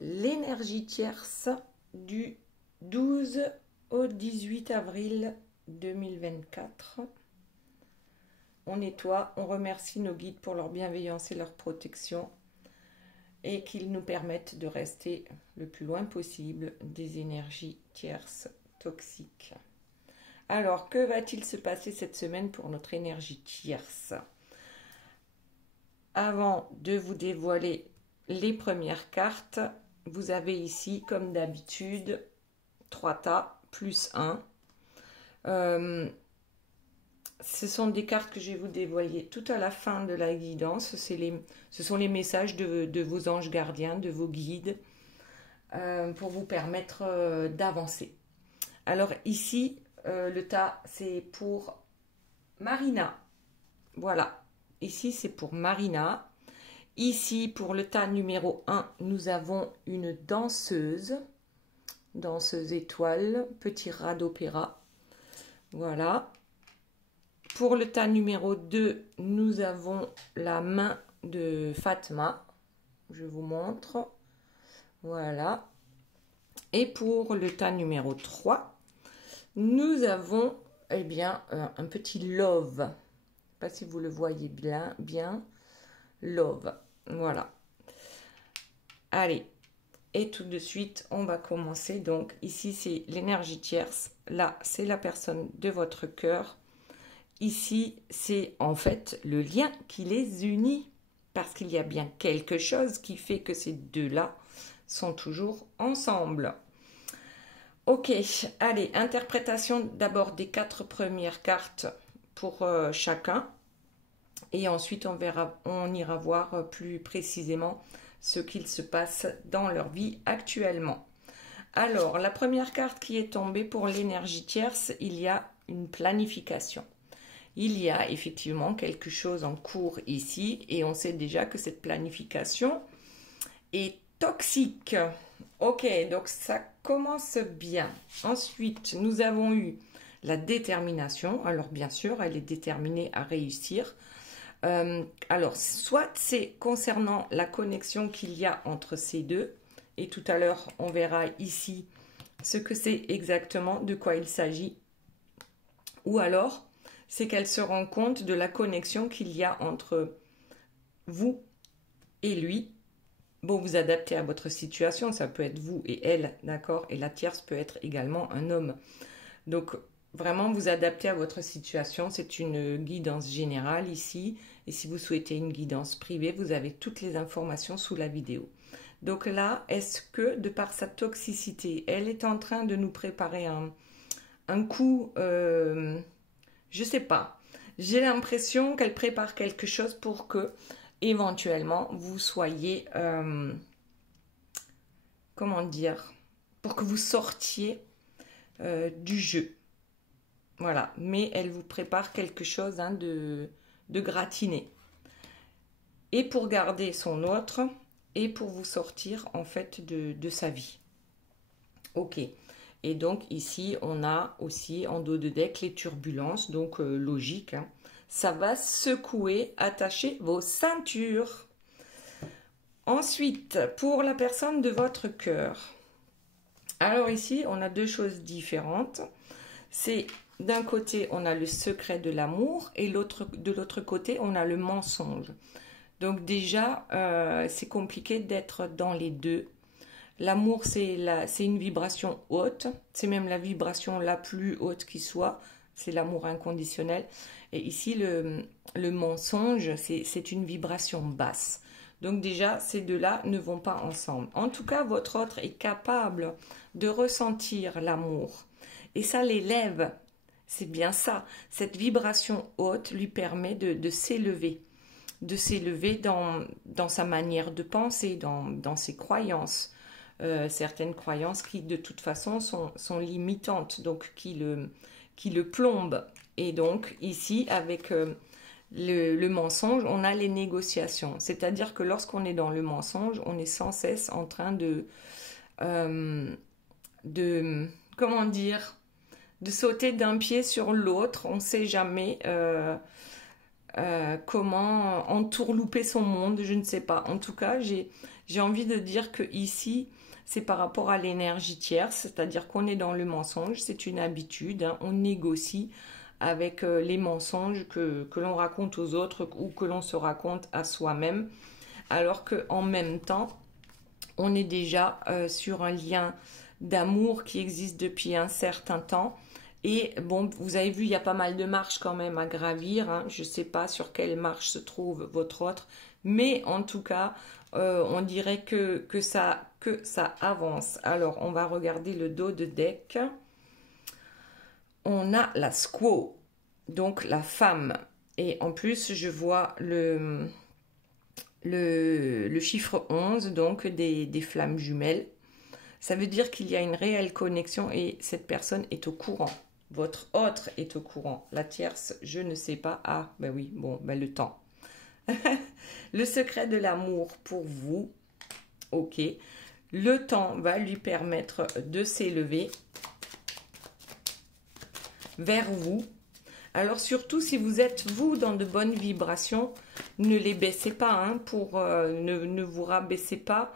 l'énergie tierce du 12 au 18 avril 2024. On nettoie, on remercie nos guides pour leur bienveillance et leur protection et qu'ils nous permettent de rester le plus loin possible des énergies tierces toxiques. Alors, que va-t-il se passer cette semaine pour notre énergie tierce? Avant de vous dévoiler les premières cartes, vous avez ici, comme d'habitude, 3 tas plus 1. Ce sont des cartes que je vais vous dévoiler tout à la fin de la guidance. Ce sont les messages de vos anges gardiens, de vos guides, pour vous permettre d'avancer. Alors ici, le tas, c'est pour Marina. Voilà, ici c'est pour Marina. Ici, pour le tas numéro 1, nous avons une danseuse étoile, petit rat d'opéra. Voilà. Pour le tas numéro 2, nous avons la main de Fatma. Je vous montre. Voilà. Et pour le tas numéro 3, nous avons eh bien, un petit love. Je ne sais pas si vous le voyez bien. Love. Voilà. Allez. Et tout de suite, on va commencer. Donc, ici, c'est l'énergie tierce. Là, c'est la personne de votre cœur. Ici, c'est en fait le lien qui les unit. Parce qu'il y a bien quelque chose qui fait que ces deux-là sont toujours ensemble. Ok, allez, interprétation d'abord des 4 premières cartes pour chacun. Et ensuite, on ira voir plus précisément ce qu'il se passe dans leur vie actuellement. Alors, la première carte qui est tombée pour l'énergie tierce, il y a une planification. Il y a effectivement quelque chose en cours ici et on sait déjà que cette planification est toxique. Ok, donc ça commence bien. Ensuite, nous avons eu la détermination. Alors, bien sûr, elle est déterminée à réussir. Alors, soit c'est concernant la connexion qu'il y a entre ces deux, et tout à l'heure, on verra ici ce que c'est exactement, de quoi il s'agit, ou alors, c'est qu'elle se rend compte de la connexion qu'il y a entre vous et lui. Bon, vous adaptez à votre situation, ça peut être vous et elle, d'accord, et la tierce peut être également un homme. Donc, vraiment, vous adaptez à votre situation. C'est une guidance générale ici. Et si vous souhaitez une guidance privée, vous avez toutes les informations sous la vidéo. Donc là, est-ce que, de par sa toxicité, elle est en train de nous préparer un coup, je ne sais pas. J'ai l'impression qu'elle prépare quelque chose pour que, éventuellement, vous soyez, comment dire, pour que vous sortiez du jeu. Voilà, mais elle vous prépare quelque chose de gratiné. Et pour garder son autre, et pour vous sortir en fait de sa vie. Ok, et donc ici on a aussi en dos de deck les turbulences, donc logique. Hein. Ça va secouer, attachez vos ceintures. Ensuite, pour la personne de votre cœur. Alors ici, on a deux choses différentes. C'est d'un côté, on a le secret de l'amour et de l'autre côté, on a le mensonge. Donc déjà, c'est compliqué d'être dans les deux. L'amour, c'est une vibration haute. C'est même la vibration la plus haute qui soit. C'est l'amour inconditionnel. Et ici, le mensonge, c'est une vibration basse. Donc déjà, ces deux-là ne vont pas ensemble. En tout cas, votre autre est capable de ressentir l'amour. Et ça l'élève. C'est bien ça. Cette vibration haute lui permet de s'élever. De s'élever dans sa manière de penser, dans ses croyances. Certaines croyances qui, de toute façon, sont limitantes, donc qui le plombent. Et donc, ici, avec le mensonge, on a les négociations. C'est-à-dire que lorsqu'on est dans le mensonge, on est sans cesse en train comment dire, de sauter d'un pied sur l'autre. On ne sait jamais comment entourlouper son monde, je ne sais pas. En tout cas, j'ai j'ai envie de dire que ici, c'est par rapport à l'énergie tierce, c'est-à-dire qu'on est dans le mensonge, c'est une habitude, hein, on négocie avec les mensonges que l'on raconte aux autres ou que l'on se raconte à soi-même, alors qu'en même temps, on est déjà sur un lien d'amour qui existe depuis un certain temps. Et bon, vous avez vu, il y a pas mal de marches quand même à gravir, hein. Je ne sais pas sur quelle marche se trouve votre autre, mais en tout cas, on dirait que ça avance. Alors, on va regarder le dos de deck. On a la Squaw, donc la femme. Et en plus, je vois le chiffre 11, donc des flammes jumelles. Ça veut dire qu'il y a une réelle connexion et cette personne est au courant. Votre autre est au courant. La tierce, je ne sais pas. Ah, ben oui, bon, ben le temps. Le secret de l'amour pour vous. Ok. Le temps va lui permettre de s'élever vers vous. Alors surtout si vous êtes vous dans de bonnes vibrations, ne les baissez pas, hein, ne vous rabaissez pas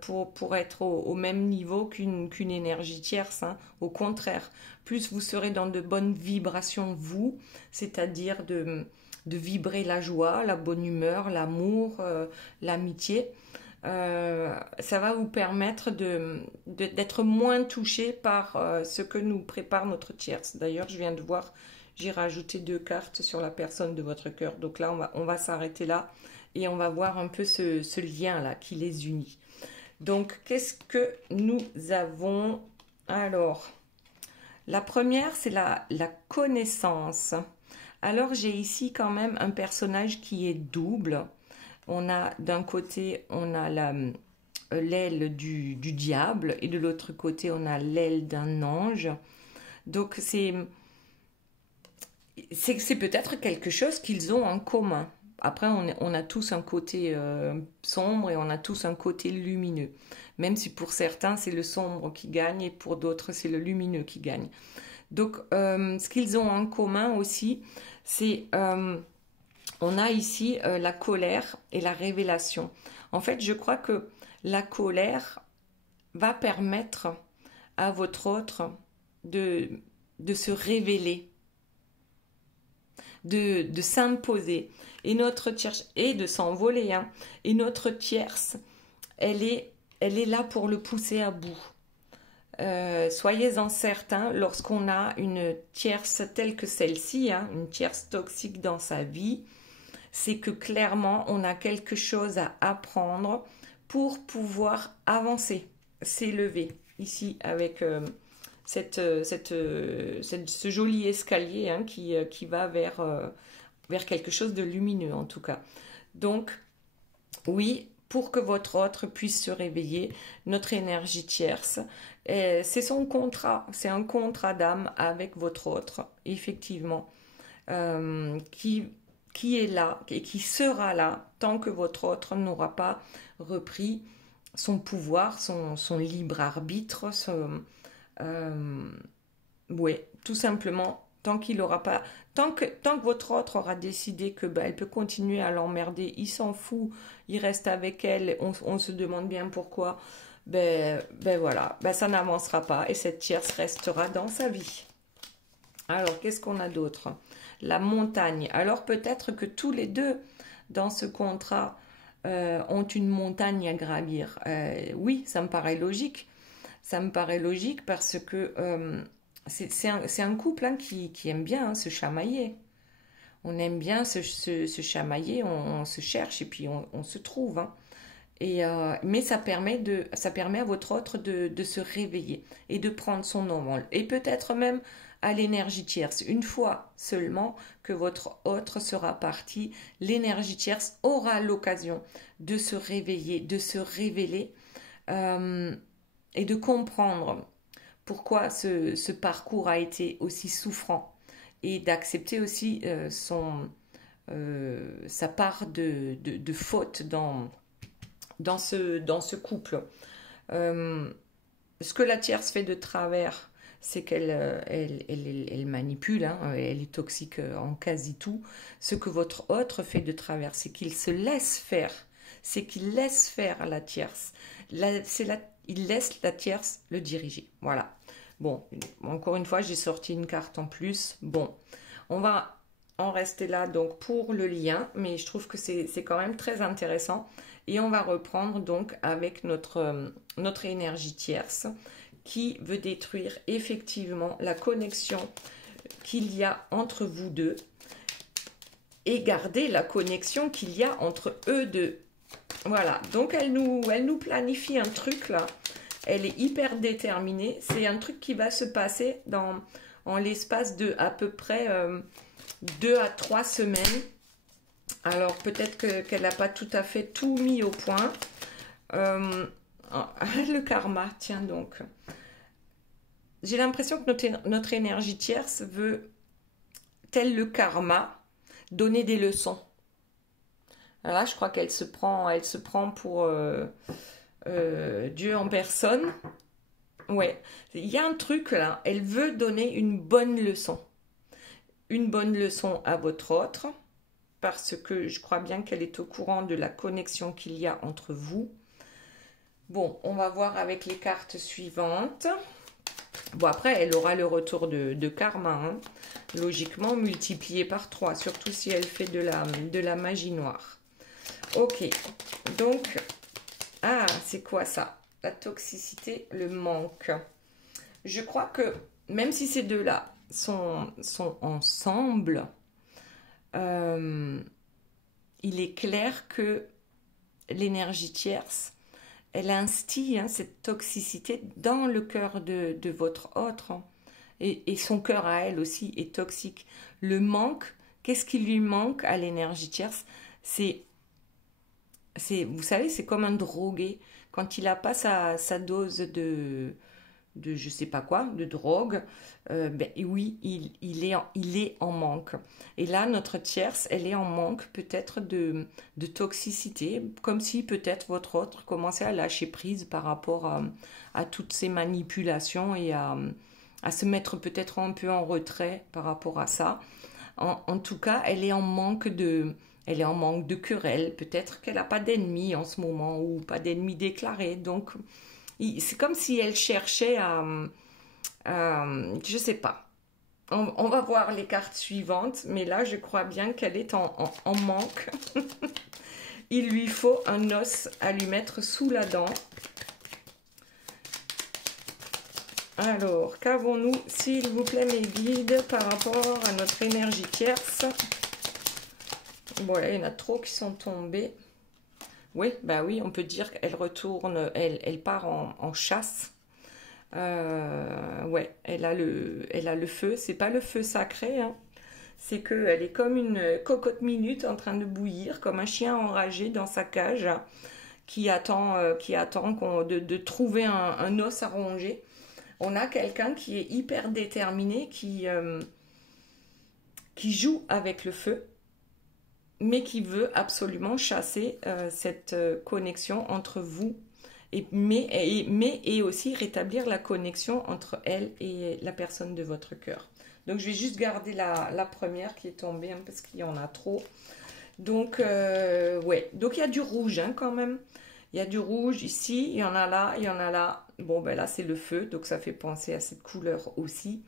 pour être au même niveau qu'une énergie tierce, hein. Au contraire, plus vous serez dans de bonnes vibrations vous, c'est-à-dire de vibrer la joie, la bonne humeur, l'amour, l'amitié. Ça va vous permettre d'être moins touché par ce que nous prépare notre tierce. D'ailleurs, je viens de voir, j'ai rajouté 2 cartes sur la personne de votre cœur. Donc là, on va s'arrêter là et on va voir un peu ce lien-là qui les unit. Donc, qu'est-ce que nous avons? Alors, la première, c'est la connaissance. Alors, j'ai ici quand même un personnage qui est double. On a d'un côté, on a l'aile du diable et de l'autre côté, on a l'aile d'un ange. Donc, c'est peut-être quelque chose qu'ils ont en commun. Après, on a tous un côté sombre et on a tous un côté lumineux. Même si pour certains, c'est le sombre qui gagne et pour d'autres, c'est le lumineux qui gagne. Donc, ce qu'ils ont en commun aussi, c'est... on a ici la colère et la révélation. En fait, je crois que la colère va permettre à votre autre de se révéler, de s'imposer. Et notre tierce, et de s'envoler, hein. Et notre tierce, elle est là pour le pousser à bout. Soyez-en certains, lorsqu'on a une tierce telle que celle-ci, hein, une tierce toxique dans sa vie, c'est que clairement, on a quelque chose à apprendre pour pouvoir avancer, s'élever. Ici, avec ce joli escalier, hein, qui va vers quelque chose de lumineux, en tout cas. Donc, oui, pour que votre autre puisse se réveiller, notre énergie tierce, c'est son contrat, c'est un contrat d'âme avec votre autre, effectivement, qui est là et qui sera là tant que votre autre n'aura pas repris son pouvoir, son libre arbitre, ouais, tout simplement, tant qu'il n'aura pas, tant que votre autre aura décidé que elle peut continuer à l'emmerder, il s'en fout, il reste avec elle, on se demande bien pourquoi, voilà, ça n'avancera pas et cette tierce restera dans sa vie. Alors, qu'est-ce qu'on a d'autre? La montagne. Alors, peut-être que tous les deux, dans ce contrat, ont une montagne à gravir. Oui, ça me paraît logique. Ça me paraît logique parce que c'est un couple, hein, qui aime bien, hein, se chamailler. On aime bien se chamailler, on se cherche et puis on se trouve, hein. Mais ça permet à votre autre de se réveiller et de prendre son envol. Et peut-être même à l'énergie tierce. Une fois seulement que votre autre sera parti, l'énergie tierce aura l'occasion de se réveiller, de se révéler et de comprendre pourquoi ce parcours a été aussi souffrant et d'accepter aussi sa part de faute dans ce couple. Ce que la tierce fait de travers, c'est qu'elle manipule, hein, elle est toxique en quasi tout. Ce que votre autre fait de travers, c'est qu'il se laisse faire. c'est qu'il laisse faire la tierce. Il laisse la tierce le diriger. Voilà. Bon, encore une fois, j'ai sorti une carte en plus. Bon, on va en rester là donc pour le lien, mais je trouve que c'est quand même très intéressant. Et on va reprendre donc avec notre énergie tierce qui veut détruire effectivement la connexion qu'il y a entre vous deux et garder la connexion qu'il y a entre eux deux. Voilà, donc elle nous planifie un truc là. Elle est hyper déterminée. C'est un truc qui va se passer en l'espace de à peu près 2 à 3 semaines. Alors peut-être qu'elle n'a pas tout à fait tout mis au point. Le karma, tiens donc. J'ai l'impression que notre énergie tierce veut, tel le karma, donner des leçons. Là, je crois qu'elle se prend pour Dieu en personne. Ouais, il y a un truc là. Elle veut donner une bonne leçon. Une bonne leçon à votre autre. Parce que je crois bien qu'elle est au courant de la connexion qu'il y a entre vous. Bon, on va voir avec les cartes suivantes. Bon, après, elle aura le retour de karma, hein, logiquement multiplié par 3, surtout si elle fait de la magie noire. Ok, donc, ah, c'est quoi ça? La toxicité, le manque. Je crois que, même si ces deux-là sont ensemble, il est clair que l'énergie tierce, elle instille cette toxicité dans le cœur de votre autre. Hein. Et son cœur à elle aussi est toxique. Le manque, qu'est-ce qui lui manque à l'énergie tierce? Vous savez, c'est comme un drogué. Quand il n'a pas sa dose de je sais pas quoi, de drogue, oui, il est en manque. Et là, notre tierce, elle est en manque peut-être de toxicité, comme si peut-être votre autre commençait à lâcher prise par rapport à toutes ces manipulations et à se mettre peut-être un peu en retrait par rapport à ça. En tout cas, elle est en manque de querelle. Peut-être qu'elle n'a pas d'ennemis en ce moment ou pas d'ennemis déclarés. Donc, c'est comme si elle cherchait je sais pas. On va voir les cartes suivantes, mais là, je crois bien qu'elle est en manque. Il lui faut un os à lui mettre sous la dent. Alors, qu'avons-nous, s'il vous plaît, mes guides, par rapport à notre énergie tierce? Bon, là, il y en a trop qui sont tombés. Oui, bah oui, on peut dire qu'elle retourne, elle part en chasse. Ouais, elle a le feu. C'est pas le feu sacré, hein. C'est qu'elle est comme une cocotte minute en train de bouillir, comme un chien enragé dans sa cage qui attend de trouver un os à ronger. On a quelqu'un qui est hyper déterminé, qui joue avec le feu, mais qui veut absolument chasser cette connexion entre vous, mais aussi rétablir la connexion entre elle et la personne de votre cœur. Donc, je vais juste garder la première qui est tombée, hein, parce qu'il y en a trop. Donc, ouais. Donc, il y a du rouge, hein, quand même. Il y a du rouge ici, il y en a là, il y en a là. Bon, ben là, c'est le feu, donc ça fait penser à cette couleur aussi.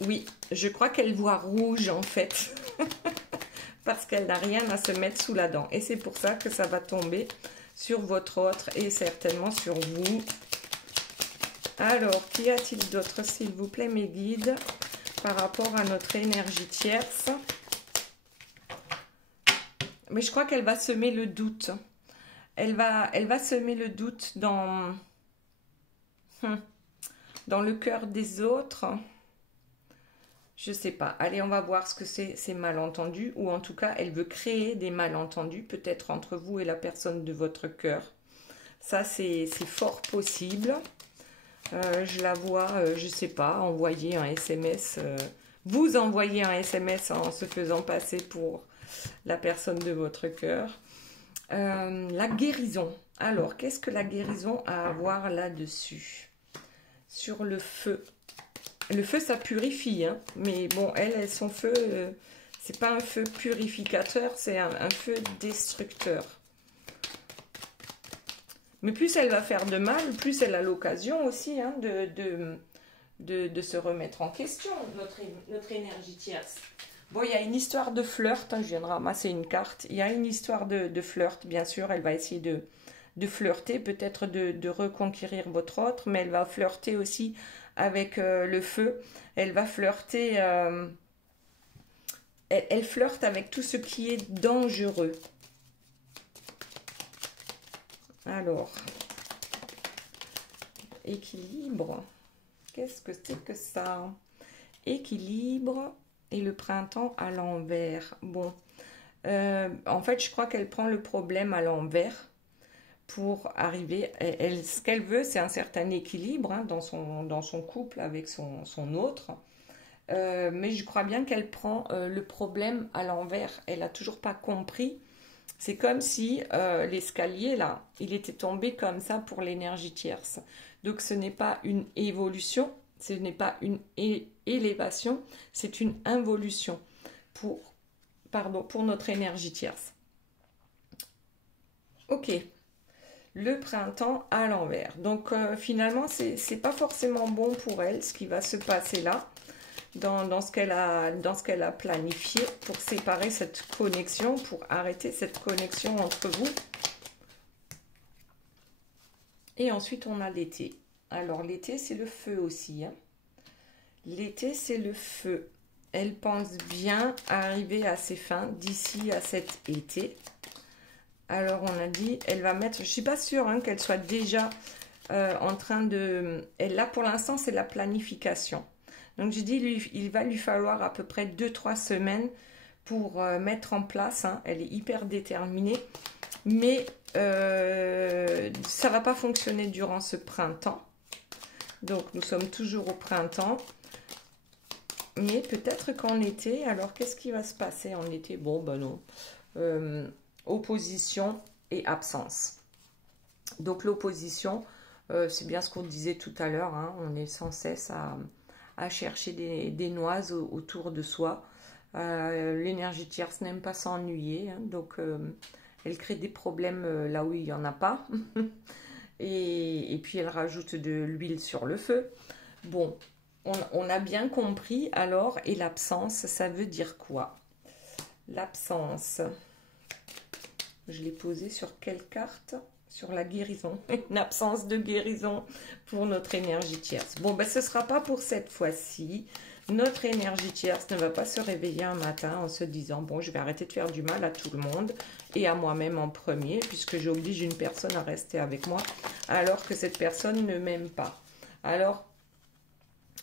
Oui, je crois qu'elle voit rouge, en fait. Parce qu'elle n'a rien à se mettre sous la dent. Et c'est pour ça que ça va tomber sur votre autre et certainement sur vous. Alors, qu'y a-t-il d'autre, s'il vous plaît, mes guides, par rapport à notre énergie tierce? Mais je crois qu'elle va semer le doute. Elle va semer le doute dans le cœur des autres. Je sais pas. Allez, on va voir ce que c'est ces malentendus. Ou en tout cas, elle veut créer des malentendus, peut-être entre vous et la personne de votre cœur. Ça, c'est fort possible. Je la vois, je sais pas, envoyer un SMS. Vous envoyez un SMS en se faisant passer pour la personne de votre cœur. La guérison. Alors, qu'est-ce que la guérison a à voir là-dessus? Sur le feu. Le feu, ça purifie, hein. Mais bon, son feu, C'est pas un feu purificateur, c'est un feu destructeur. Mais plus elle va faire de mal, plus elle a l'occasion aussi hein, de se remettre en question, notre énergie tierce. Bon, il y a une histoire de flirt, hein, je viens de ramasser une carte. Il y a une histoire de flirt, bien sûr, elle va essayer de flirter, peut-être de reconquérir votre autre, mais elle va flirter aussi avec le feu. Elle va flirter, elle flirte avec tout ce qui est dangereux. Alors, équilibre, qu'est-ce que c'est que ça? Équilibre et le printemps à l'envers. Bon, en fait, je crois qu'elle prend le problème à l'envers pour arriver. Ce qu'elle veut, c'est un certain équilibre hein, dans son couple avec son autre. Mais je crois bien qu'elle prend le problème à l'envers. Elle n'a toujours pas compris. C'est comme si l'escalier, là, il était tombé comme ça pour l'énergie tierce. Donc, ce n'est pas une évolution, ce n'est pas une élévation, c'est une involution pour notre énergie tierce. Ok, le printemps à l'envers. Donc, finalement, c'est pas forcément bon pour elle, ce qui va se passer là. Dans ce qu'elle a planifié pour séparer cette connexion, pour arrêter cette connexion entre vous. Et ensuite, on a l'été. Alors, l'été, c'est le feu aussi. Hein. L'été, c'est le feu. Elle pense bien arriver à ses fins d'ici à cet été. Alors, on a dit, elle va mettre... Je ne suis pas sûre hein, qu'elle soit déjà en train de... Là, pour l'instant, c'est la planification. Donc, j'ai dit, il va lui falloir à peu près 2-3 semaines pour mettre en place. Hein. Elle est hyper déterminée. Mais ça ne va pas fonctionner durant ce printemps. Donc, nous sommes toujours au printemps. Mais peut-être qu'en été, alors qu'est-ce qui va se passer en été? Bon, ben non. Opposition et absence. Donc, l'opposition, c'est bien ce qu'on disait tout à l'heure. Hein. On est sans cesse à chercher des noises autour de soi. L'énergie tierce n'aime pas s'ennuyer, hein, donc elle crée des problèmes là où il n'y en a pas. et puis elle rajoute de l'huile sur le feu. Bon, on a bien compris alors, et l'absence, ça veut dire quoi? L'absence, je l'ai posé sur quelle carte? Sur la guérison, une absence de guérison pour notre énergie tierce. Bon, ben ce ne sera pas pour cette fois-ci. Notre énergie tierce ne va pas se réveiller un matin en se disant, bon, je vais arrêter de faire du mal à tout le monde et à moi-même en premier, puisque j'oblige une personne à rester avec moi, alors que cette personne ne m'aime pas. Alors,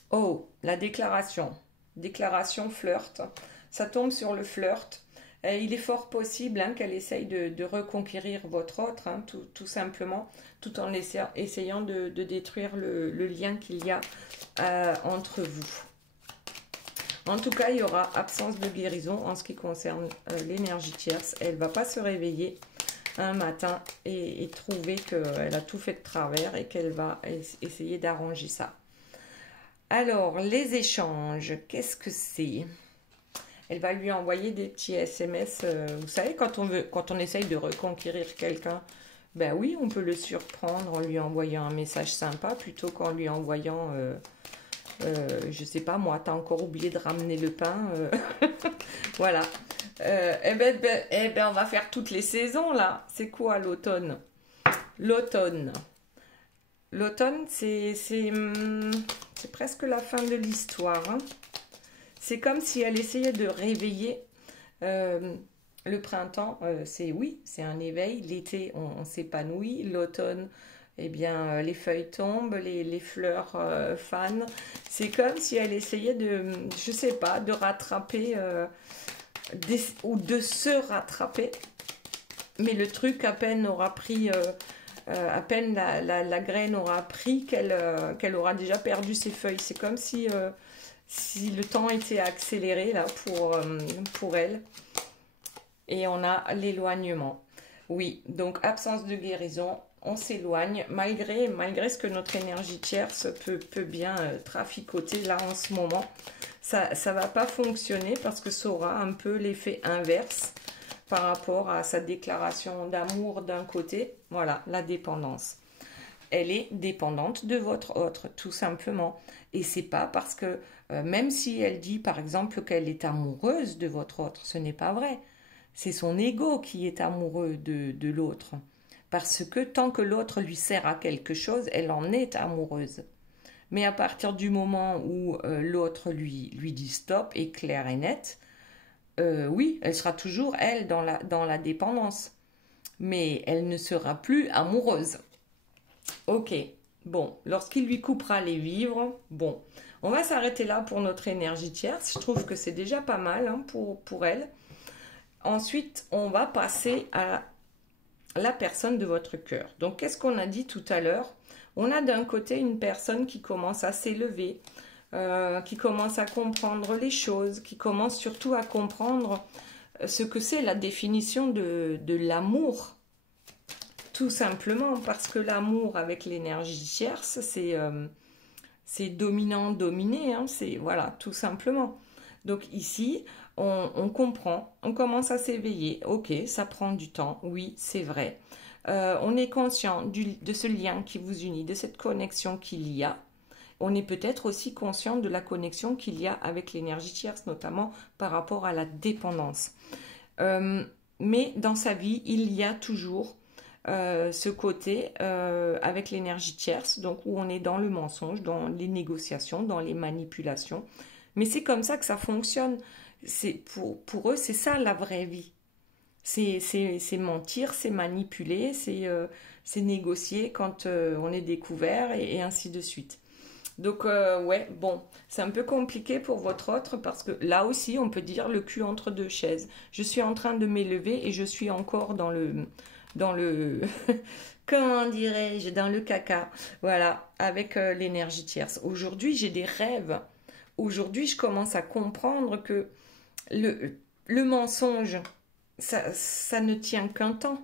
oh, la déclaration. Déclaration flirt. Ça tombe sur le flirt. Il est fort possible hein, qu'elle essaye de reconquérir votre autre, hein, tout simplement, tout en essayant de détruire le lien qu'il y a entre vous. En tout cas, il y aura absence de guérison en ce qui concerne l'énergie tierce. Elle ne va pas se réveiller un matin et trouver qu'elle a tout fait de travers et qu'elle va essayer d'arranger ça. Alors, les échanges, qu'est-ce que c'est ? Elle va lui envoyer des petits SMS. Vous savez, quand on essaye de reconquérir quelqu'un, ben oui, on peut le surprendre en lui envoyant un message sympa plutôt qu'en lui envoyant, je sais pas moi, t'as encore oublié de ramener le pain. Voilà. Eh ben, on va faire toutes les saisons là. C'est quoi l'automne? L'automne. L'automne, c'est presque la fin de l'histoire. Hein. C'est comme si elle essayait de réveiller le printemps. C'est un éveil. L'été, on s'épanouit. L'automne, eh bien, les feuilles tombent, les fleurs fanent. C'est comme si elle essayait de, je sais pas, de rattraper ou de se rattraper. Mais le truc, à peine aura pris... à peine la graine aura pris qu'elle aura déjà perdu ses feuilles. C'est comme si le temps était accéléré là pour elle. Et on a l'éloignement. Oui, donc absence de guérison, on s'éloigne, malgré ce que notre énergie tierce peut bien traficoter là en ce moment. Ça ne va pas fonctionner parce que ça aura un peu l'effet inverse par rapport à sa déclaration d'amour d'un côté. Voilà, la dépendance. Elle est dépendante de votre autre, tout simplement. Et c'est pas parce que, même si elle dit par exemple qu'elle est amoureuse de votre autre, ce n'est pas vrai. C'est son ego qui est amoureux de l'autre. Parce que tant que l'autre lui sert à quelque chose, elle en est amoureuse. Mais à partir du moment où l'autre lui dit stop, et clair et net, oui, elle sera toujours, elle, dans la dépendance. Mais elle ne sera plus amoureuse. Ok, bon, lorsqu'il lui coupera les vivres, bon, on va s'arrêter là pour notre énergie tierce. Je trouve que c'est déjà pas mal hein, pour elle. Ensuite, on va passer à la personne de votre cœur. Donc, qu'est-ce qu'on a dit tout à l'heure? On a d'un côté une personne qui commence à s'élever, qui commence à comprendre les choses, qui commence surtout à comprendre ce que c'est la définition de l'amour. Tout simplement parce que l'amour avec l'énergie tierce, c'est dominant-dominé, hein, c'est voilà, tout simplement. Donc ici, on comprend, on commence à s'éveiller. Ok, ça prend du temps, oui, c'est vrai. On est conscient de ce lien qui vous unit, de cette connexion qu'il y a. On est peut-être aussi conscient de la connexion qu'il y a avec l'énergie tierce, notamment par rapport à la dépendance. Mais dans sa vie, il y a toujours ce côté avec l'énergie tierce, donc où on est dans le mensonge, dans les négociations, dans les manipulations. Mais c'est comme ça que ça fonctionne. Pour eux, c'est ça la vraie vie. C'est mentir, c'est manipuler, c'est négocier quand on est découvert et ainsi de suite. Donc, ouais, bon, c'est un peu compliqué pour votre autre parce que là aussi, on peut dire le cul entre deux chaises. Je suis en train de m'élever et je suis encore dans le, comment dirais-je, dans le caca. Voilà, avec l'énergie tierce. Aujourd'hui, j'ai des rêves. Aujourd'hui, je commence à comprendre que le mensonge, ça ne tient qu'un temps.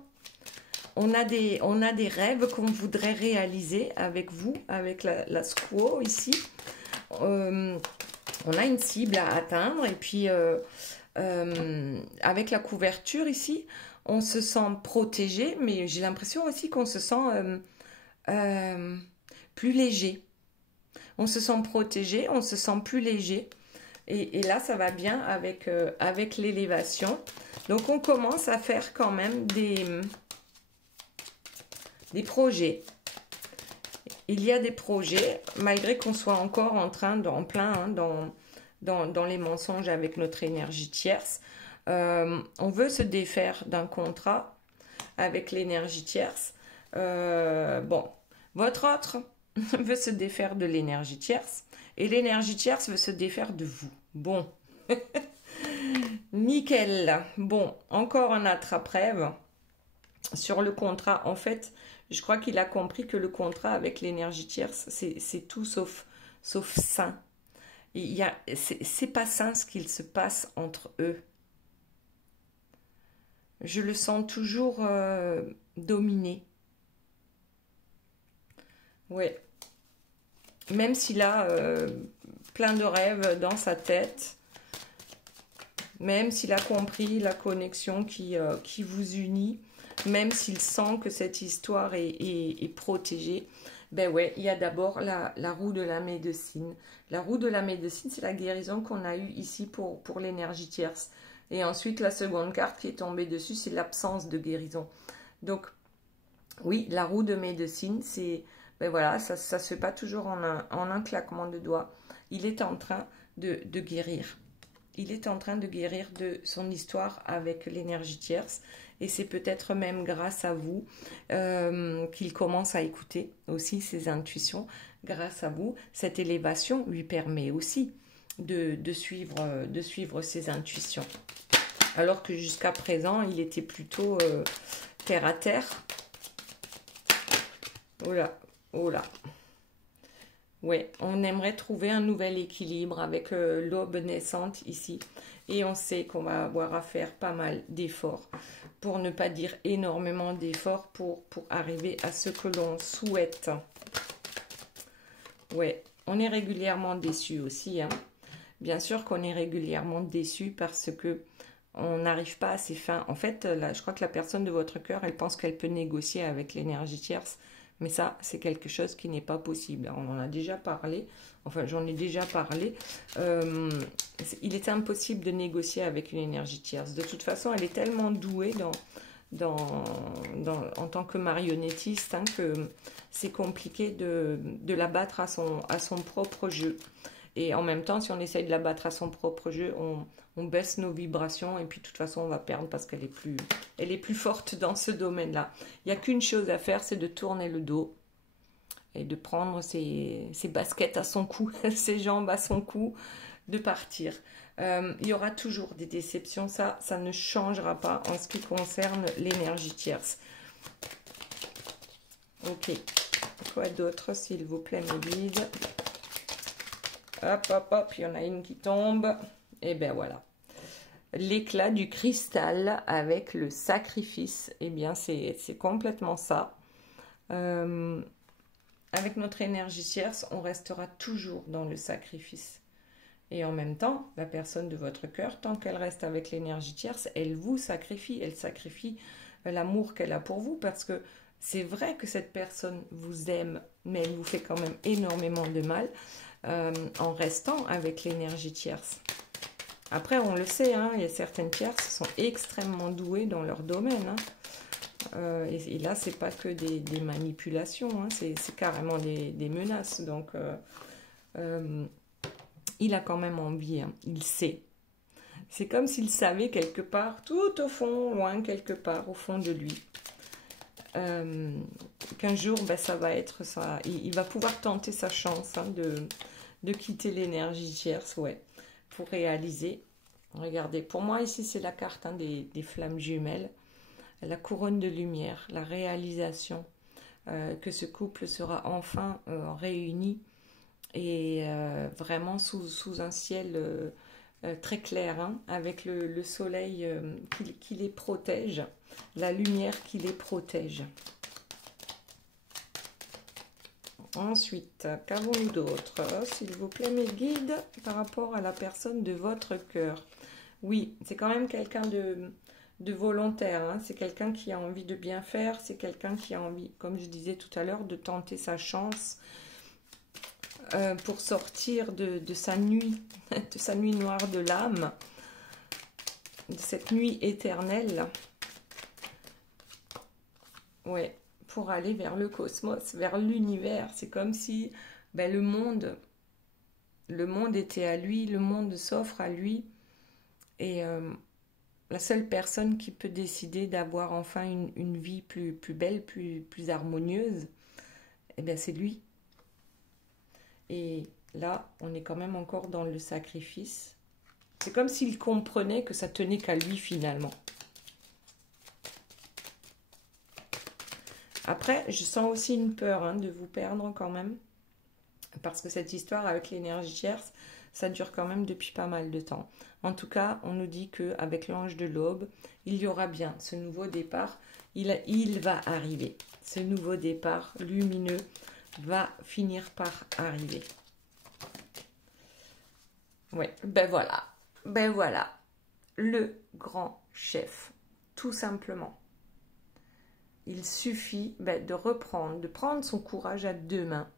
On a des rêves qu'on voudrait réaliser avec vous, avec la squaw ici. On a une cible à atteindre et puis avec la couverture ici, on se sent protégé, mais j'ai l'impression aussi qu'on se sent plus léger. On se sent protégé, on se sent plus léger. Et là, ça va bien avec l'élévation. Donc, on commence à faire quand même des projets. Il y a des projets, malgré qu'on soit encore en plein hein, dans les mensonges avec notre énergie tierce. On veut se défaire d'un contrat avec l'énergie tierce. Bon, votre autre veut se défaire de l'énergie tierce et l'énergie tierce veut se défaire de vous. Bon, nickel. Bon, encore un attrape-rêve sur le contrat. En fait, je crois qu'il a compris que le contrat avec l'énergie tierce, c'est tout sauf sain. C'est pas sain ce qu'il se passe entre eux. Je le sens toujours dominé. Ouais. Même s'il a plein de rêves dans sa tête, même s'il a compris la connexion qui vous unit, même s'il sent que cette histoire est protégée, ben ouais, il y a d'abord la roue de la médecine. La roue de la médecine, c'est la guérison qu'on a eue ici pour l'énergie tierce. Et ensuite, la seconde carte qui est tombée dessus, c'est l'absence de guérison. Donc, oui, la roue de médecine, c'est... Ben voilà, ça ne se fait pas toujours en un claquement de doigts. Il est en train de guérir. Il est en train de guérir de son histoire avec l'énergie tierce. Et c'est peut-être même grâce à vous qu'il commence à écouter aussi ses intuitions. Grâce à vous, cette élévation lui permet aussi de suivre ses intuitions. Alors que jusqu'à présent, il était plutôt terre à terre. Oh là, oh là. Ouais, on aimerait trouver un nouvel équilibre avec l'aube naissante ici. Et on sait qu'on va avoir à faire pas mal d'efforts, pour ne pas dire énormément d'efforts pour arriver à ce que l'on souhaite. Ouais, on est régulièrement déçu aussi, hein. Bien sûr qu'on est régulièrement déçu parce que on n'arrive pas à ses fins. En fait, là, je crois que la personne de votre cœur, elle pense qu'elle peut négocier avec l'énergie tierce. Mais ça, c'est quelque chose qui n'est pas possible. On en a déjà parlé. Enfin, j'en ai déjà parlé. Il est impossible de négocier avec une énergie tierce. De toute façon, elle est tellement douée en tant que marionnettiste, hein, que c'est compliqué de la battre à son propre jeu. Et en même temps, si on essaye de la battre à son propre jeu, on baisse nos vibrations et puis de toute façon, on va perdre parce qu'elle est plus forte dans ce domaine-là. Il n'y a qu'une chose à faire, c'est de tourner le dos et de prendre ses baskets à son cou, ses jambes à son cou, de partir. Il y aura toujours des déceptions, ça ne changera pas en ce qui concerne l'énergie tierce. Ok, quoi d'autre, s'il vous plaît, mes guides? Hop, hop, hop, il y en a une qui tombe. Et bien voilà. L'éclat du cristal avec le sacrifice. Eh bien, c'est complètement ça. Avec notre énergie tierce, on restera toujours dans le sacrifice. Et en même temps, la personne de votre cœur, tant qu'elle reste avec l'énergie tierce, elle vous sacrifie. Elle sacrifie l'amour qu'elle a pour vous parce que c'est vrai que cette personne vous aime, mais elle vous fait quand même énormément de mal. En restant avec l'énergie tierce. Après, on le sait, hein, il y a certaines tierces qui sont extrêmement douées dans leur domaine. Hein. Et là, c'est pas que des manipulations, hein, c'est carrément des menaces. Donc, il a quand même envie, hein, il sait. C'est comme s'il savait quelque part, tout au fond, loin quelque part, au fond de lui. Qu'un jour, ben, ça va être ça. Il va pouvoir tenter sa chance, hein, de quitter l'énergie tierce, ouais, pour réaliser. Regardez, pour moi ici c'est la carte, hein, des flammes jumelles, la couronne de lumière, la réalisation que ce couple sera enfin réuni et vraiment sous un ciel très clair, hein, avec le soleil qui les protège, la lumière qui les protège. Ensuite, qu'avons-nous d'autre, s'il vous plaît, mes guides, par rapport à la personne de votre cœur? Oui, c'est quand même quelqu'un de volontaire, hein. C'est quelqu'un qui a envie de bien faire, c'est quelqu'un qui a envie, comme je disais tout à l'heure, de tenter sa chance pour sortir de sa nuit, de sa nuit noire de l'âme, de cette nuit éternelle. Ouais. Pour aller vers le cosmos, vers l'univers. C'est comme si ben, le monde était à lui, le monde s'offre à lui. Et la seule personne qui peut décider d'avoir enfin une vie plus belle, plus harmonieuse, eh bien c'est lui. Et là, on est quand même encore dans le sacrifice. C'est comme s'il comprenait que ça tenait qu'à lui finalement. Après, je sens aussi une peur, hein, de vous perdre quand même. Parce que cette histoire avec l'énergie tierce, ça dure quand même depuis pas mal de temps. En tout cas, on nous dit qu'avec l'ange de l'aube, il y aura bien ce nouveau départ. Il va arriver. Ce nouveau départ lumineux va finir par arriver. Ouais, ben voilà. Ben voilà. Le grand chef. Tout simplement. Il suffit de reprendre, de prendre son courage à deux mains,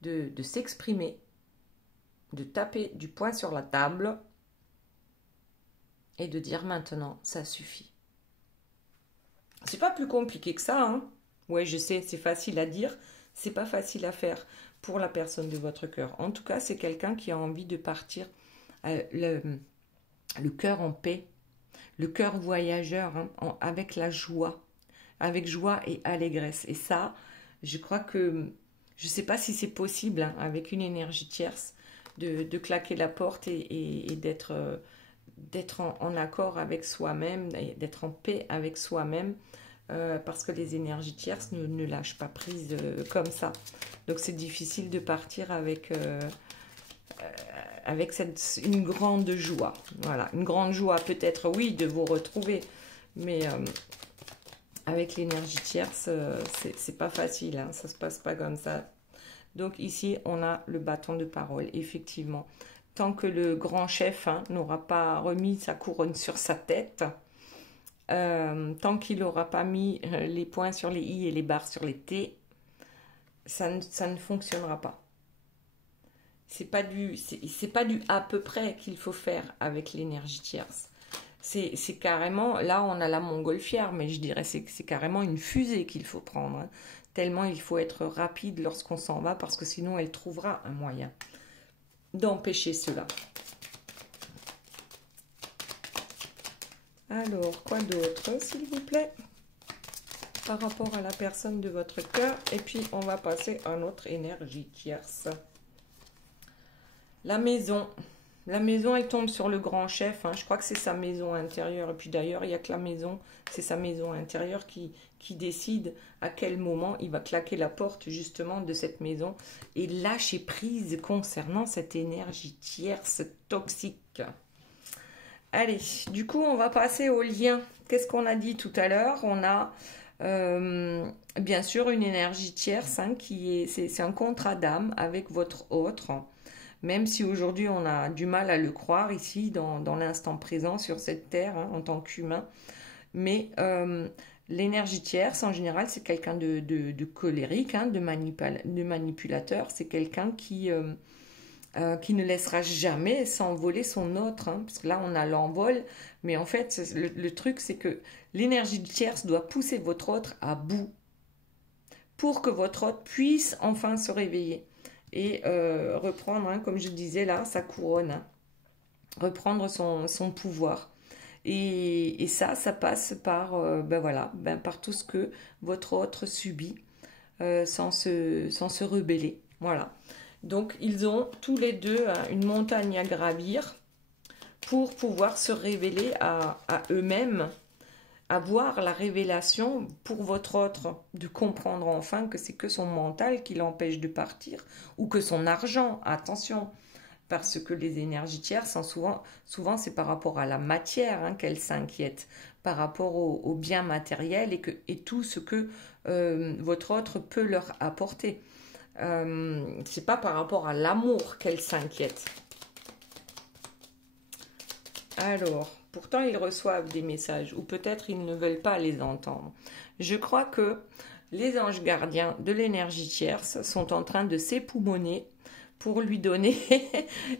de s'exprimer, de taper du poing sur la table et de dire maintenant, ça suffit. C'est pas plus compliqué que ça, hein. Ouais, je sais, c'est facile à dire, c'est pas facile à faire pour la personne de votre cœur. En tout cas, c'est quelqu'un qui a envie de partir le cœur en paix, le cœur voyageur, hein, avec la joie. Avec joie et allégresse. Et ça, je crois que, je ne sais pas si c'est possible, hein, avec une énergie tierce, de claquer la porte et d'être en accord avec soi-même, d'être en paix avec soi-même, parce que les énergies tierces ne lâchent pas prise comme ça. Donc c'est difficile de partir avec avec une grande joie. Voilà, une grande joie peut-être, oui, de vous retrouver, mais avec l'énergie tierce, c'est pas facile, hein, ça se passe pas comme ça. Donc ici, on a le bâton de parole, effectivement. Tant que le grand chef n'aura pas remis sa couronne sur sa tête, tant qu'il n'aura pas mis les points sur les i et les barres sur les t, ça ne fonctionnera pas. C'est pas du à peu près qu'il faut faire avec l'énergie tierce. C'est carrément, là on a la montgolfière, mais je dirais c'est carrément une fusée qu'il faut prendre. Hein. Tellement il faut être rapide lorsqu'on s'en va, parce que sinon elle trouvera un moyen d'empêcher cela. Alors, quoi d'autre, s'il vous plaît, par rapport à la personne de votre cœur? Et puis, on va passer à notre énergie tierce. La maison. La maison, elle tombe sur le grand chef. Hein. Je crois que c'est sa maison intérieure. Et puis d'ailleurs, il n'y a que la maison. C'est sa maison intérieure qui décide à quel moment il va claquer la porte justement de cette maison et lâcher prise concernant cette énergie tierce toxique. Allez, du coup, on va passer au lien. Qu'est-ce qu'on a dit tout à l'heure? On a bien sûr une énergie tierce c'est un contrat d'âme avec votre autre. Même si aujourd'hui on a du mal à le croire ici dans l'instant présent sur cette terre en tant qu'humain. Mais l'énergie tierce en général c'est quelqu'un de colérique, de manipulateur. C'est quelqu'un qui ne laissera jamais s'envoler son autre. Parce que là on a l'envol. Mais en fait le truc c'est que l'énergie tierce doit pousser votre autre à bout. Pour que votre autre puisse enfin se réveiller. Et reprendre, comme je disais là, sa couronne, reprendre son pouvoir. Et ça passe par, par tout ce que votre autre subit sans se rebeller. Voilà. Donc, ils ont tous les deux une montagne à gravir pour pouvoir se révéler à eux-mêmes, avoir la révélation pour votre autre, de comprendre enfin que c'est que son mental qui l'empêche de partir, ou que son argent, attention, parce que les énergies tierces, souvent c'est par rapport à la matière qu'elles s'inquiètent, par rapport au bien matériel et tout ce que votre autre peut leur apporter. C'est pas par rapport à l'amour qu'elles s'inquiètent. Alors, pourtant, ils reçoivent des messages, ou peut-être ils ne veulent pas les entendre. Je crois que les anges gardiens de l'énergie tierce sont en train de s'époumoner pour lui donner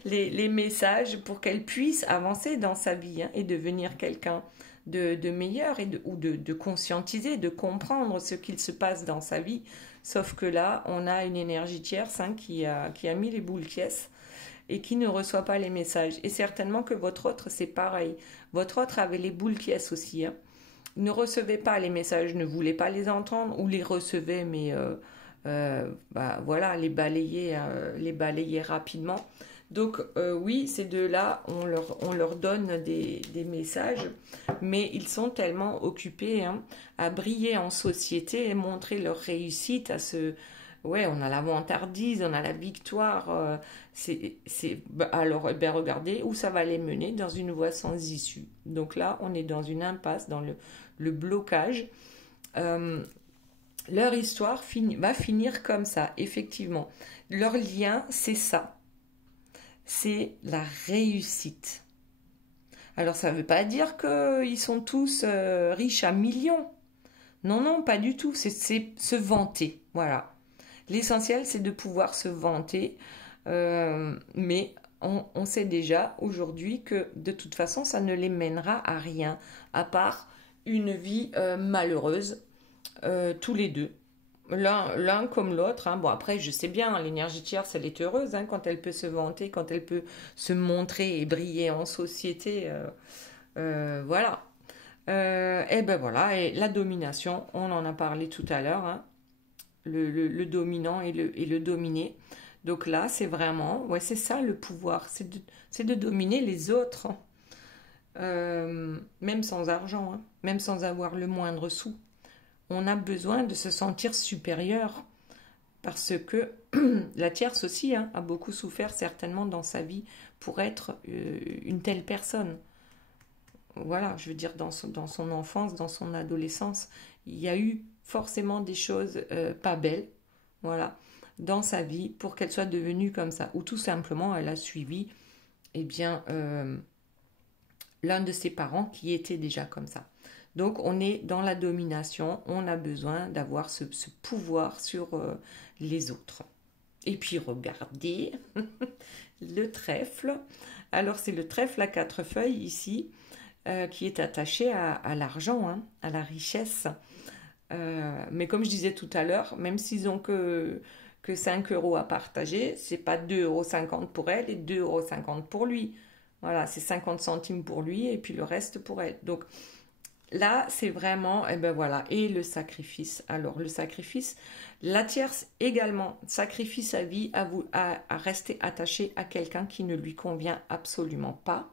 les messages pour qu'elle puisse avancer dans sa vie et devenir quelqu'un de meilleur ou de conscientiser, de comprendre ce qu'il se passe dans sa vie. Sauf que là, on a une énergie tierce qui a mis les boules caisses et qui ne reçoit pas les messages. Et certainement que votre autre, c'est pareil. Votre autre avait les boules caisses aussi. Ne recevait pas les messages, ne voulait pas les entendre, ou les recevait, mais voilà, les balayer rapidement. Donc oui, ces deux-là, on leur donne des messages, mais ils sont tellement occupés à briller en société et montrer leur réussite à ce... Ouais, on a la vantardise, on a la victoire. Alors, regardez où ça va les mener, dans une voie sans issue. Donc là, on est dans une impasse, dans le blocage. Leur histoire va finir comme ça, effectivement. Leur lien, c'est ça. C'est la réussite. Alors, ça ne veut pas dire qu'ils sont tous riches à millions. Non, non, pas du tout. C'est se vanter. Voilà. L'essentiel, c'est de pouvoir se vanter, mais on sait déjà aujourd'hui que de toute façon, ça ne les mènera à rien, à part une vie malheureuse, tous les deux, l'un comme l'autre. Bon, après, je sais bien, l'énergie tierce, elle est heureuse quand elle peut se vanter, quand elle peut se montrer et briller en société, voilà. Et ben voilà, et la domination, on en a parlé tout à l'heure, le dominant et le dominé. Donc là, c'est vraiment, ouais, c'est ça le pouvoir, c'est de dominer les autres, même sans argent, même sans avoir le moindre sou. On a besoin de se sentir supérieur Parce que la tierce aussi hein, a beaucoup souffert certainement dans sa vie pour être une telle personne. Voilà, je veux dire, dans son enfance, dans son adolescence, il y a eu forcément des choses pas belles, voilà, dans sa vie pour qu'elle soit devenue comme ça. Ou tout simplement, elle a suivi, eh bien, l'un de ses parents qui était déjà comme ça. Donc, on est dans la domination, on a besoin d'avoir ce pouvoir sur les autres. Et puis, regardez, le trèfle. Alors, c'est le trèfle à 4 feuilles ici qui est attaché à l'argent, hein, à la richesse. Mais comme je disais tout à l'heure, même s'ils ont que 5 euros à partager, c'est pas 2,50 € pour elle et 2,50 € pour lui. Voilà, c'est 50 centimes pour lui et puis le reste pour elle. Donc là, c'est vraiment, et ben voilà, et le sacrifice. Alors le sacrifice, la tierce également sacrifie sa vie à rester attachée à quelqu'un qui ne lui convient absolument pas.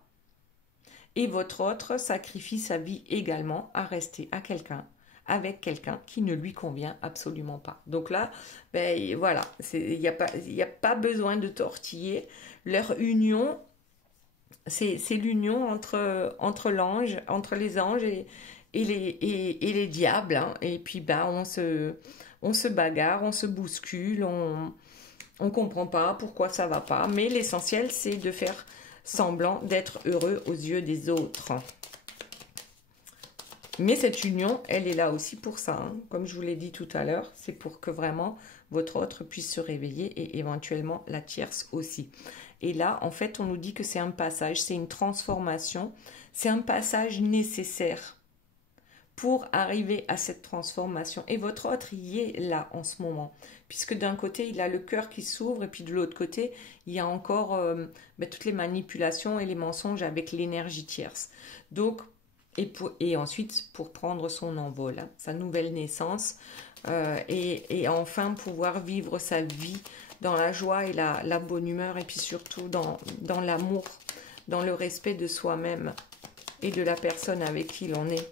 Et votre autre sacrifie sa vie également à rester avec quelqu'un qui ne lui convient absolument pas. Donc là, ben voilà, il n'y a pas besoin de tortiller. Leur union, c'est l'union entre l'ange, entre les anges et les diables. Hein. Et puis ben, on se bagarre, on se bouscule, on ne comprend pas pourquoi ça va pas. Mais l'essentiel, c'est de faire semblant d'être heureux aux yeux des autres. Mais cette union, elle est là aussi pour ça. Hein. Comme je vous l'ai dit tout à l'heure, c'est pour que vraiment votre autre puisse se réveiller et éventuellement la tierce aussi. Et là, en fait, on nous dit que c'est un passage, c'est une transformation, c'est un passage nécessaire pour arriver à cette transformation. Et votre autre y est là en ce moment. Puisque d'un côté, il a le cœur qui s'ouvre et puis de l'autre côté, il y a encore toutes les manipulations et les mensonges avec l'énergie tierce. Donc, et ensuite, pour prendre son envol, hein, sa nouvelle naissance et enfin pouvoir vivre sa vie dans la joie et la bonne humeur et puis surtout dans l'amour, dans le respect de soi-même et de la personne avec qui l'on est.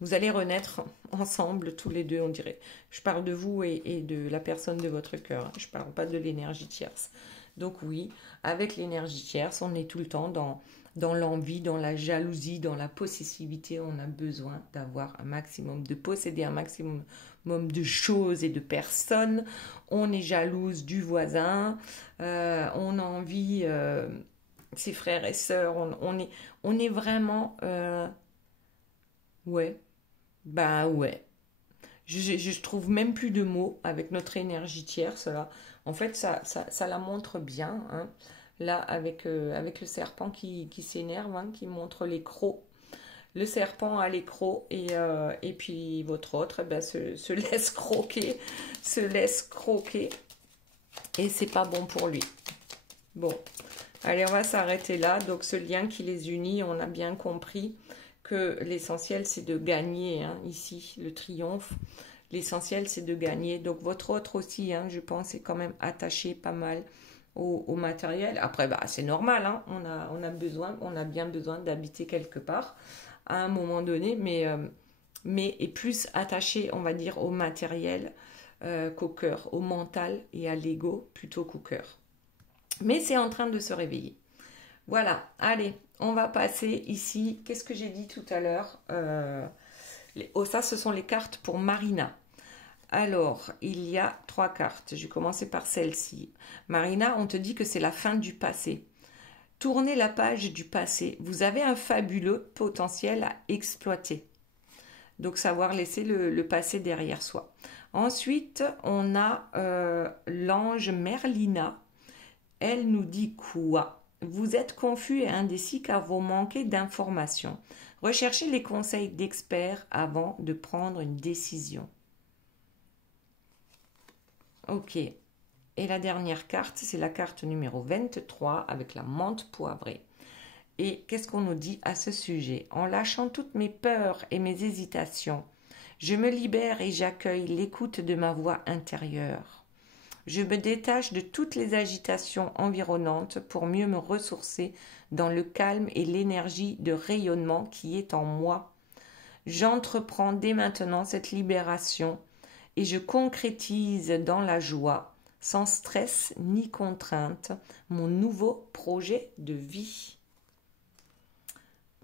Vous allez renaître ensemble, tous les deux, on dirait. Je parle de vous et de la personne de votre cœur. Je ne parle pas de l'énergie tierce. Donc oui, avec l'énergie tierce, on est tout le temps dans l'envie, dans la jalousie, dans la possessivité. On a besoin d'avoir un maximum, de posséder un maximum de choses et de personnes. On est jalouse du voisin. On a envie, ses frères et sœurs. On est vraiment... ouais. Bah ouais, je trouve même plus de mots avec notre énergie tierce là. En fait, ça la montre bien. Hein. Là, avec le serpent qui s'énerve, hein, qui montre les crocs. Le serpent a les crocs et puis votre autre ben, se laisse croquer, et c'est pas bon pour lui. Bon, allez, on va s'arrêter là. Donc ce lien qui les unit, on a bien compris que l'essentiel c'est de gagner, hein, ici, le triomphe. L'essentiel c'est de gagner. Donc votre autre aussi, hein, je pense, est quand même attaché pas mal au matériel. Après, bah, c'est normal, hein, on a bien besoin d'habiter quelque part à un moment donné, mais est plus attaché, on va dire, au matériel qu'au cœur, au mental et à l'ego plutôt qu'au cœur. Mais c'est en train de se réveiller. Voilà, allez, on va passer ici. Qu'est-ce que j'ai dit tout à l'heure ça, ce sont les cartes pour Marina. Alors, il y a 3 cartes. Je vais commencer par celle-ci. Marina, on te dit que c'est la fin du passé. Tournez la page du passé. Vous avez un fabuleux potentiel à exploiter. Donc, savoir laisser le passé derrière soi. Ensuite, on a l'ange Merlina. Elle nous dit quoi ? Vous êtes confus et indécis car vous manquez d'informations. Recherchez les conseils d'experts avant de prendre une décision. Ok. Et la dernière carte, c'est la carte numéro 23 avec la menthe poivrée. Et qu'est-ce qu'on nous dit à ce sujet? En lâchant toutes mes peurs et mes hésitations, je me libère et j'accueille l'écoute de ma voix intérieure. Je me détache de toutes les agitations environnantes pour mieux me ressourcer dans le calme et l'énergie de rayonnement qui est en moi. J'entreprends dès maintenant cette libération et je concrétise dans la joie, sans stress ni contrainte, mon nouveau projet de vie.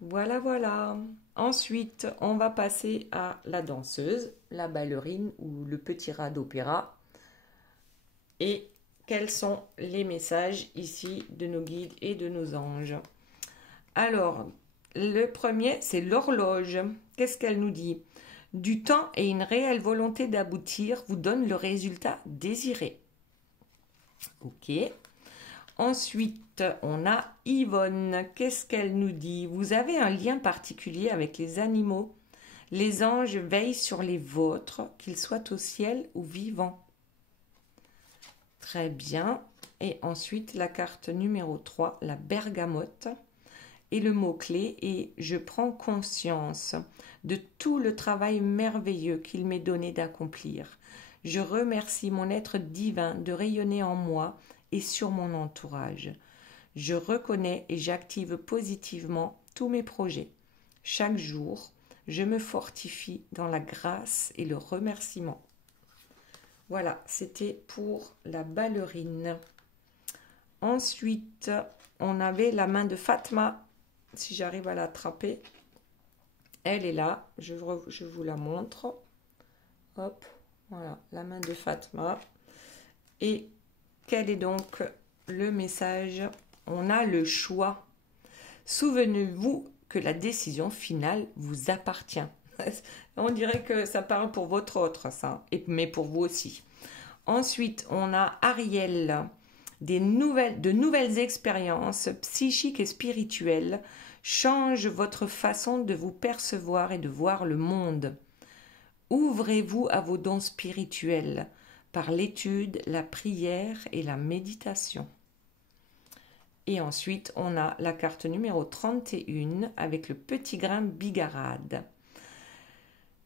Voilà, voilà. Ensuite, on va passer à la danseuse, la ballerine ou le petit rat d'opéra. Et quels sont les messages ici de nos guides et de nos anges? Alors, le premier, c'est l'horloge. Qu'est-ce qu'elle nous dit? Du temps et une réelle volonté d'aboutir vous donnent le résultat désiré. Ok. Ensuite, on a Yvonne. Qu'est-ce qu'elle nous dit? Vous avez un lien particulier avec les animaux. Les anges veillent sur les vôtres, qu'ils soient au ciel ou vivants. Très bien. Et ensuite, la carte numéro 3, la bergamote. Et le mot-clé est « Je prends conscience de tout le travail merveilleux qu'il m'est donné d'accomplir. Je remercie mon être divin de rayonner en moi et sur mon entourage. Je reconnais et j'active positivement tous mes projets. Chaque jour, je me fortifie dans la grâce et le remerciement. » Voilà, c'était pour la ballerine. Ensuite, on avait la main de Fatma. Si j'arrive à l'attraper, elle est là. Je vous la montre. Hop, voilà, la main de Fatma. Et quel est donc le message? On a le choix. Souvenez-vous que la décision finale vous appartient. On dirait que ça parle pour votre autre, ça, mais pour vous aussi. Ensuite, on a Ariel. De nouvelles expériences psychiques et spirituelles changent votre façon de vous percevoir et de voir le monde. Ouvrez-vous à vos dons spirituels par l'étude, la prière et la méditation. Et ensuite, on a la carte numéro 31 avec le petit grain bigarade.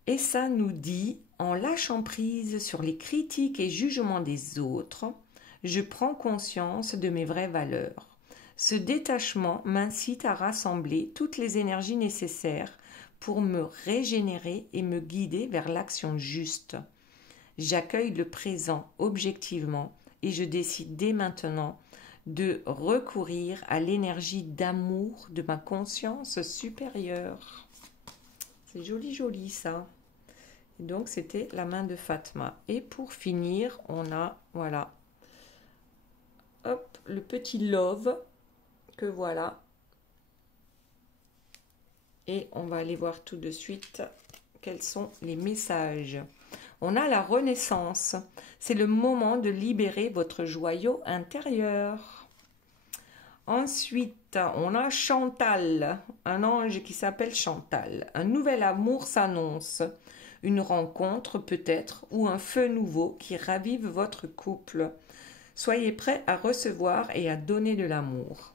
Et ça nous dit, en lâchant prise sur les critiques et jugements des autres, je prends conscience de mes vraies valeurs. Ce détachement m'incite à rassembler toutes les énergies nécessaires pour me régénérer et me guider vers l'action juste. J'accueille le présent objectivement et je décide dès maintenant de recourir à l'énergie d'amour de ma conscience supérieure. C'est joli, joli ça. Et donc, c'était la main de Fatma. Et pour finir, on a, voilà, hop, le petit love que voilà. Et on va aller voir tout de suite quels sont les messages. On a la renaissance. C'est le moment de libérer votre joyau intérieur. Ensuite, on a Chantal, un ange qui s'appelle Chantal. Un nouvel amour s'annonce. Une rencontre peut-être ou un feu nouveau qui ravive votre couple. Soyez prêts à recevoir et à donner de l'amour.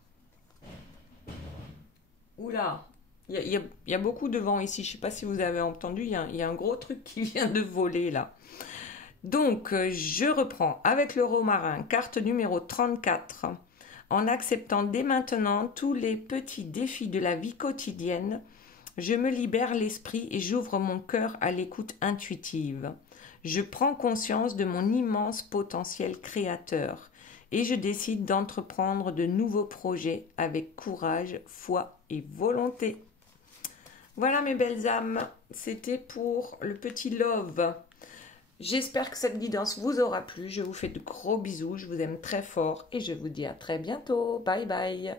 Oula, il y a beaucoup de vent ici. Je ne sais pas si vous avez entendu, il y a un gros truc qui vient de voler là. Donc, je reprends avec le romarin, carte numéro 34. En acceptant dès maintenant tous les petits défis de la vie quotidienne, je me libère l'esprit et j'ouvre mon cœur à l'écoute intuitive. Je prends conscience de mon immense potentiel créateur et je décide d'entreprendre de nouveaux projets avec courage, foi et volonté. Voilà mes belles âmes, c'était pour le petit love. J'espère que cette guidance vous aura plu. Je vous fais de gros bisous, je vous aime très fort et je vous dis à très bientôt. Bye bye.